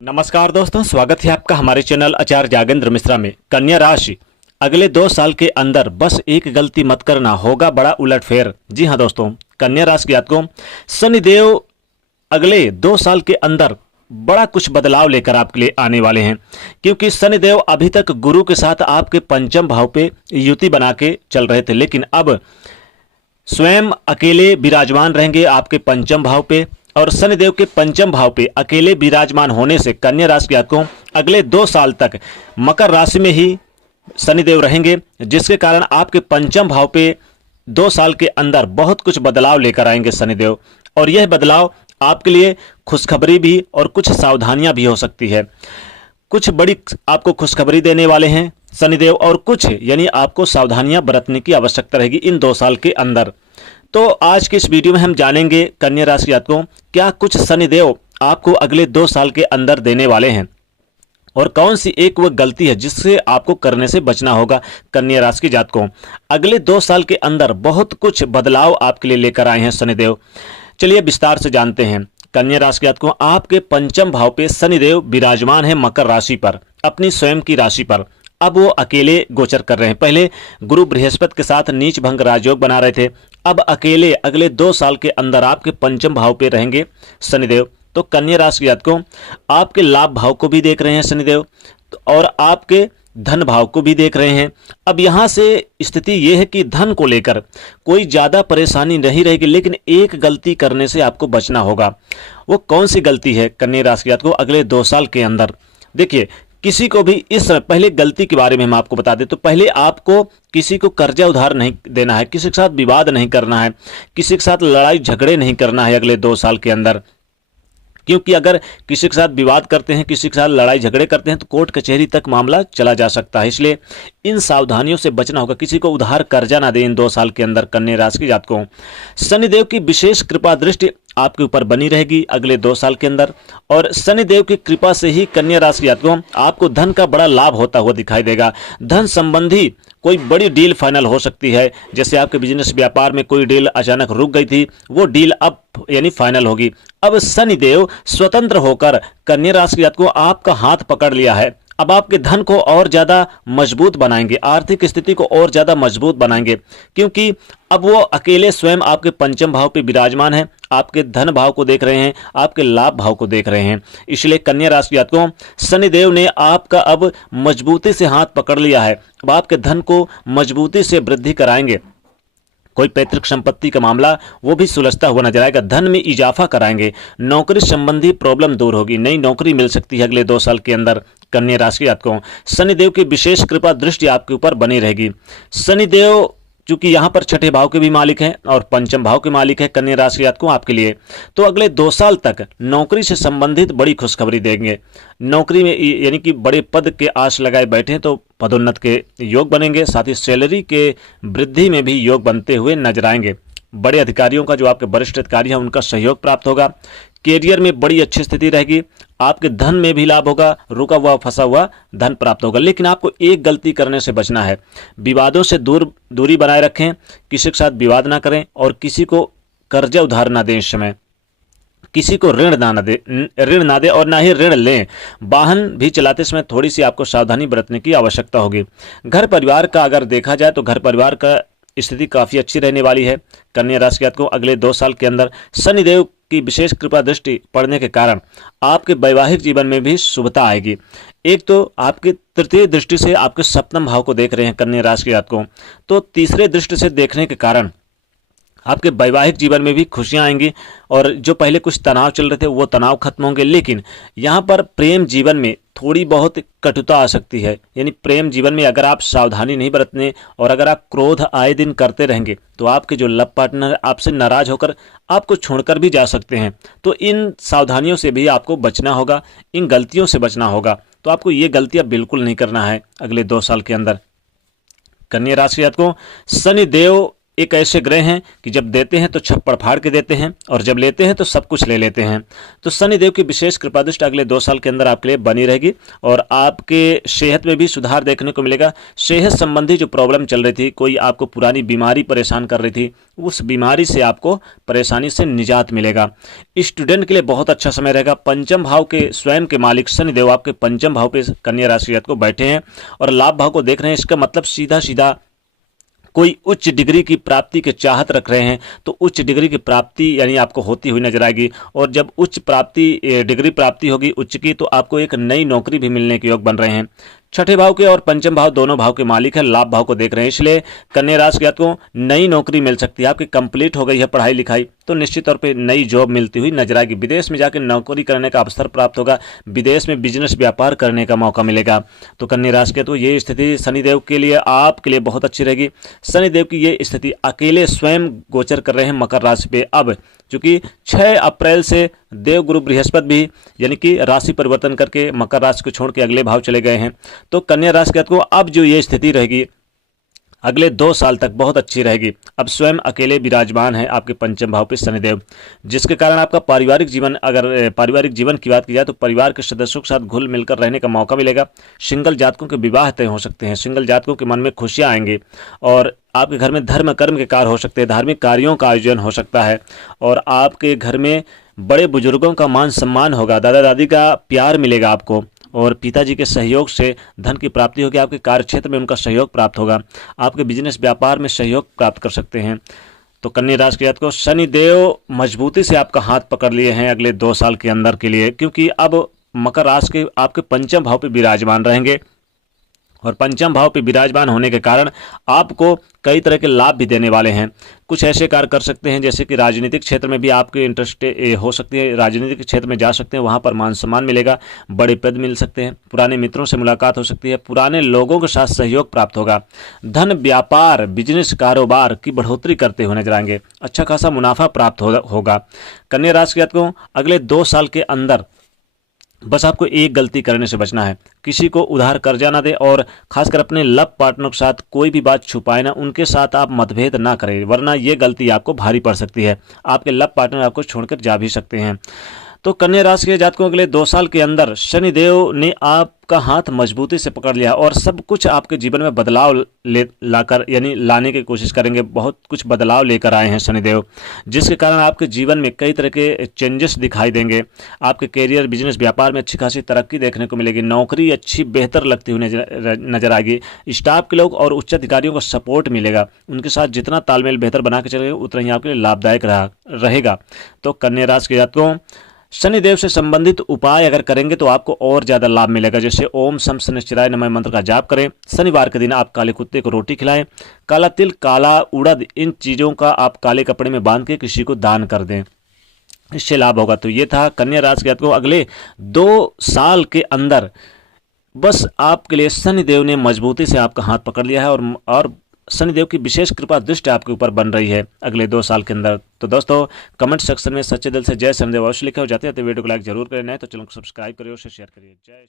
नमस्कार दोस्तों, स्वागत है आपका हमारे चैनल आचार्य जागेंद्र मिश्रा में। कन्या राशि अगले 2 साल के अंदर बस एक गलती मत करना, होगा बड़ा उलटफेर। जी हाँ दोस्तों, कन्या राशि के जातकों शनिदेव अगले 2 साल के अंदर बड़ा कुछ बदलाव लेकर आपके लिए आने वाले हैं, क्योंकि शनिदेव अभी तक गुरु के साथ आपके पंचम भाव पे युति बना के चल रहे थे, लेकिन अब स्वयं अकेले विराजमान रहेंगे आपके पंचम भाव पे। और शनिदेव के पंचम भाव पे अकेले विराजमान होने से कन्या राशि के जातकों अगले 2 साल तक मकर राशि में ही शनिदेव रहेंगे, जिसके कारण आपके पंचम भाव पे 2 साल के अंदर बहुत कुछ बदलाव लेकर आएंगे शनिदेव। और यह बदलाव आपके लिए खुशखबरी भी और कुछ सावधानियां भी हो सकती है। कुछ बड़ी आपको खुशखबरी देने वाले हैं शनिदेव, और कुछ यानी आपको सावधानियां बरतने की आवश्यकता रहेगी इन 2 साल के अंदर। तो आज के इस वीडियो में हम जानेंगे कन्या राशि जातकों क्या कुछ शनिदेव आपको अगले 2 साल के अंदर देने वाले हैं, और कौन सी एक वह गलती है जिससे आपको करने से बचना होगा। कन्या राशि के जातकों अगले 2 साल के अंदर बहुत कुछ बदलाव आपके लिए लेकर आए हैं शनिदेव। चलिए विस्तार से जानते हैं। कन्या राशि के जातकों आपके पंचम भाव पे शनिदेव विराजमान है मकर राशि पर, अपनी स्वयं की राशि पर। अब वो अकेले गोचर कर रहे हैं। पहले गुरु बृहस्पति के साथ नीच भंग राजयोग बना रहे थे, अब अकेले अगले 2 साल के अंदर आपके पंचम भाव पे रहेंगे शनिदेव। तो कन्या राशि के जातकों आपके लाभ भाव को भी देख रहे हैं शनिदेव, और आपके धन भाव को भी देख रहे हैं। अब यहाँ से स्थिति यह है कि धन को लेकर कोई ज़्यादा परेशानी नहीं रहेगी, लेकिन एक गलती करने से आपको बचना होगा। वो कौन सी गलती है कन्या राशि के जातकों अगले 2 साल के अंदर? देखिए, किसी को भी इस समय पहले गलती के बारे में हम आपको बता दें तो पहले आपको किसी को कर्जा उधार नहीं देना है, किसी के साथ विवाद नहीं करना है, किसी के साथ लड़ाई झगड़े नहीं करना है अगले 2 साल के अंदर। क्योंकि अगर किसी के साथ विवाद करते हैं, किसी के साथ लड़ाई झगड़े करते हैं तो कोर्ट कचहरी तक मामला चला जा सकता है। इसलिए इन सावधानियों से बचना होगा। किसी को उधार कर्जा ना दें इन 2 साल के अंदर कन्या राशि के जातकों। शनिदेव की विशेष कृपा दृष्टि आपके ऊपर बनी रहेगी अगले 2 साल के अंदर, और शनिदेव की कृपा से ही कन्या राशि के जातकों आपको धन का बड़ा लाभ होता हुआ दिखाई देगा। धन संबंधी कोई बड़ी डील फाइनल हो सकती है, जैसे आपके बिजनेस व्यापार में कोई डील अचानक रुक गई थी, वो डील अब यानी फाइनल होगी। अब शनिदेव स्वतंत्र होकर कन्या राशि के जातकों आपका हाथ पकड़ लिया है। अब आपके धन को और ज्यादा मजबूत बनाएंगे, आर्थिक स्थिति को और ज्यादा मजबूत बनाएंगे, क्योंकि अब वो अकेले स्वयं आपके पंचम भाव पे विराजमान है, आपके धन भाव को देख रहे हैं, आपके लाभ भाव को देख रहे हैं। इसलिए कन्या राशि के जातकों शनिदेव ने आपका अब मजबूती से हाथ पकड़ लिया है। अब आपके धन को मजबूती से वृद्धि कराएंगे। कोई पैतृक संपत्ति का मामला वो भी सुलझता हुआ नजर आएगा। धन में इजाफा कराएंगे। नौकरी संबंधी प्रॉब्लम दूर होगी। नई नौकरी मिल सकती है अगले 2 साल के अंदर कन्या राशि के जातकों। शनिदेव की विशेष कृपा दृष्टि आपके ऊपर बनी रहेगी। शनिदेव चूंकि यहाँ पर छठे भाव के भी मालिक हैं और पंचम भाव के मालिक है कन्या राशि के जातकों आपके लिए, तो अगले 2 साल तक नौकरी से संबंधित बड़ी खुशखबरी देंगे। नौकरी में यानी कि बड़े पद के आस लगाए बैठे हैं तो पदोन्नत के योग बनेंगे, साथ ही सैलरी के वृद्धि में भी योग बनते हुए नजर आएंगे। बड़े अधिकारियों का, जो आपके वरिष्ठ अधिकारी हैं, उनका सहयोग प्राप्त होगा। कैरियर में बड़ी अच्छी स्थिति रहेगी। आपके धन में भी लाभ होगा, रुका हुआ फंसा हुआ धन प्राप्त होगा। लेकिन आपको एक गलती करने से बचना है। विवादों से दूरी बनाए रखें, किसी के साथ विवाद ना करें, और किसी को कर्जा उधार ना दें। इस समय किसी को ऋण ना दे और ना ही ऋण लें। वाहन भी चलाते समय थोड़ी सी आपको सावधानी बरतने की आवश्यकता होगी। घर परिवार का अगर देखा जाए तो घर परिवार का स्थिति काफी अच्छी रहने वाली है कन्या राशि के जातकों अगले 2 साल के अंदर। शनिदेव की विशेष कृपा दृष्टि पड़ने के कारण आपके वैवाहिक जीवन में भी शुभता आएगी। एक तो आपके तृतीय दृष्टि से आपके सप्तम भाव को देख रहे हैं कन्या राशि के जातकों, तो तीसरे दृष्टि से देखने के कारण आपके वैवाहिक जीवन में भी खुशियां आएंगी, और जो पहले कुछ तनाव चल रहे थे वो तनाव खत्म होंगे। लेकिन यहाँ पर प्रेम जीवन में थोड़ी बहुत कटुता आ सकती है। यानी प्रेम जीवन में अगर आप सावधानी नहीं बरतने और अगर आप क्रोध आए दिन करते रहेंगे तो आपके जो लव पार्टनर आपसे नाराज होकर आपको छोड़कर भी जा सकते हैं। तो इन सावधानियों से भी आपको बचना होगा, इन गलतियों से बचना होगा। तो आपको ये गलतियां बिल्कुल नहीं करना है अगले 2 साल के अंदर। कन्या राशि जातकों शनिदेव एक ऐसे ग्रह हैं कि जब देते हैं तो छप्पड़ फाड़ के देते हैं और जब लेते हैं तो सब कुछ ले लेते हैं। तो शनिदेव की विशेष कृपा दृष्टि अगले 2 साल के अंदर आपके लिए बनी रहेगी और आपके सेहत में भी सुधार देखने को मिलेगा। सेहत संबंधी जो प्रॉब्लम चल रही थी, कोई आपको पुरानी बीमारी परेशान कर रही थी, उस बीमारी से आपको परेशानी से निजात मिलेगा। स्टूडेंट के लिए बहुत अच्छा समय रहेगा। पंचम भाव के स्वयं के मालिक शनिदेव आपके पंचम भाव पे कन्या राशि जातक को बैठे हैं और लाभ भाव को देख रहे हैं। इसका मतलब सीधा सीधा कोई उच्च डिग्री की प्राप्ति के चाहत रख रहे हैं तो उच्च डिग्री की प्राप्ति यानी आपको होती हुई नजर आएगी। और जब उच्च डिग्री प्राप्ति होगी उच्च की, तो आपको एक नई नौकरी भी मिलने के योग बन रहे हैं। छठे भाव के और पंचम भाव दोनों भाव के मालिक है, लाभ भाव को देख रहे हैं, इसलिए कन्या राशि जातक को नई नौकरी मिल सकती है। आपकी कंप्लीट हो गई है पढ़ाई लिखाई तो निश्चित तौर पे नई जॉब मिलती हुई नजर आएगी। विदेश में जाकर नौकरी करने का अवसर प्राप्त होगा, विदेश में बिजनेस व्यापार करने का मौका मिलेगा। तो कन्या राशि के तो ये स्थिति शनिदेव के लिए आपके लिए बहुत अच्छी रहेगी। शनिदेव की ये स्थिति अकेले स्वयं गोचर कर रहे हैं मकर राशि पे। अब चूंकि 6 अप्रैल से देवगुरु बृहस्पति भी यानी कि राशि परिवर्तन करके मकर राशि को छोड़ के अगले भाव चले गए हैं, तो कन्या राशि के को अब जो ये स्थिति रहेगी अगले 2 साल तक बहुत अच्छी रहेगी। अब स्वयं अकेले विराजमान है आपके पंचम भाव पे शनिदेव, जिसके कारण आपका पारिवारिक जीवन, अगर पारिवारिक जीवन की बात की जाए तो परिवार के सदस्यों के साथ घुल मिलकर रहने का मौका मिलेगा। सिंगल जातकों के विवाह तय हो सकते हैं, सिंगल जातकों के मन में खुशियां आएंगी और आपके घर में धर्म कर्म के कार्य हो सकते हैं, धार्मिक कार्यों का आयोजन हो सकता है और आपके घर में बड़े बुजुर्गों का मान सम्मान होगा, दादा दादी का प्यार मिलेगा आपको और पिताजी के सहयोग से धन की प्राप्ति होगी। आपके कार्य क्षेत्र में उनका सहयोग प्राप्त होगा, आपके बिजनेस व्यापार में सहयोग प्राप्त कर सकते हैं। तो कन्या राशि के जातक को शनिदेव मजबूती से आपका हाथ पकड़ लिए हैं अगले 2 साल के अंदर के लिए, क्योंकि अब मकर राशि के आपके पंचम भाव पे विराजमान रहेंगे और पंचम भाव पे विराजमान होने के कारण आपको कई तरह के लाभ भी देने वाले हैं। कुछ ऐसे कार्य कर सकते हैं जैसे कि राजनीतिक क्षेत्र में भी आपके इंटरेस्ट हो सकती है, राजनीतिक क्षेत्र में जा सकते हैं, वहां पर मान सम्मान मिलेगा, बड़े पद मिल सकते हैं, पुराने मित्रों से मुलाकात हो सकती है, पुराने लोगों के साथ सहयोग प्राप्त होगा, धन व्यापार बिजनेस कारोबार की बढ़ोतरी करते हुए नजर आएंगे, अच्छा खासा मुनाफा प्राप्त होगा। कन्या राशि के जातकों को अगले 2 साल के अंदर बस आपको एक गलती करने से बचना है, किसी को उधार कर्जा ना दे और खासकर अपने लव पार्टनर के साथ कोई भी बात छुपाए ना, उनके साथ आप मतभेद ना करें, वरना ये गलती आपको भारी पड़ सकती है, आपके लव पार्टनर आपको छोड़कर जा भी सकते हैं। तो कन्या राशि के जातकों अगले 2 साल के अंदर शनिदेव ने आपका हाथ मजबूती से पकड़ लिया और सब कुछ आपके जीवन में बदलाव लाने की कोशिश करेंगे। बहुत कुछ बदलाव लेकर आए हैं शनिदेव, जिसके कारण आपके जीवन में कई तरह के चेंजेस दिखाई देंगे। आपके करियर बिजनेस व्यापार में अच्छी खासी तरक्की देखने को मिलेगी, नौकरी अच्छी बेहतर लगती हुई नजर आएगी, स्टाफ के लोग और उच्च अधिकारियों को सपोर्ट मिलेगा, उनके साथ जितना तालमेल बेहतर बना के चलेंगे उतना ही आपके लिए लाभदायक रहेगा। तो कन्या राशि के जातकों शनिदेव से संबंधित उपाय अगर करेंगे तो आपको और ज्यादा लाभ मिलेगा। जैसे ओम शम शनिश्चराय नमः मंत्र का जाप करें, शनिवार के दिन आप काले कुत्ते को रोटी खिलाएं, काला तिल काला उड़द इन चीजों का आप काले कपड़े में बांध के किसी को दान कर दें, इससे लाभ होगा। तो ये था कन्या राशि के जातकों अगले 2 साल के अंदर बस आपके लिए शनिदेव ने मजबूती से आपका हाथ पकड़ लिया है और शनिदेव की विशेष कृपा दृष्टि आपके ऊपर बन रही है अगले 2 साल के अंदर। तो दोस्तों कमेंट सेक्शन में सच्चे दिल से जय शनिदेव अवश्य लिखे हो, जाते वीडियो को लाइक जरूर करें, नहीं तो चैनल को सब्सक्राइब करिए और शेयर करिए। जय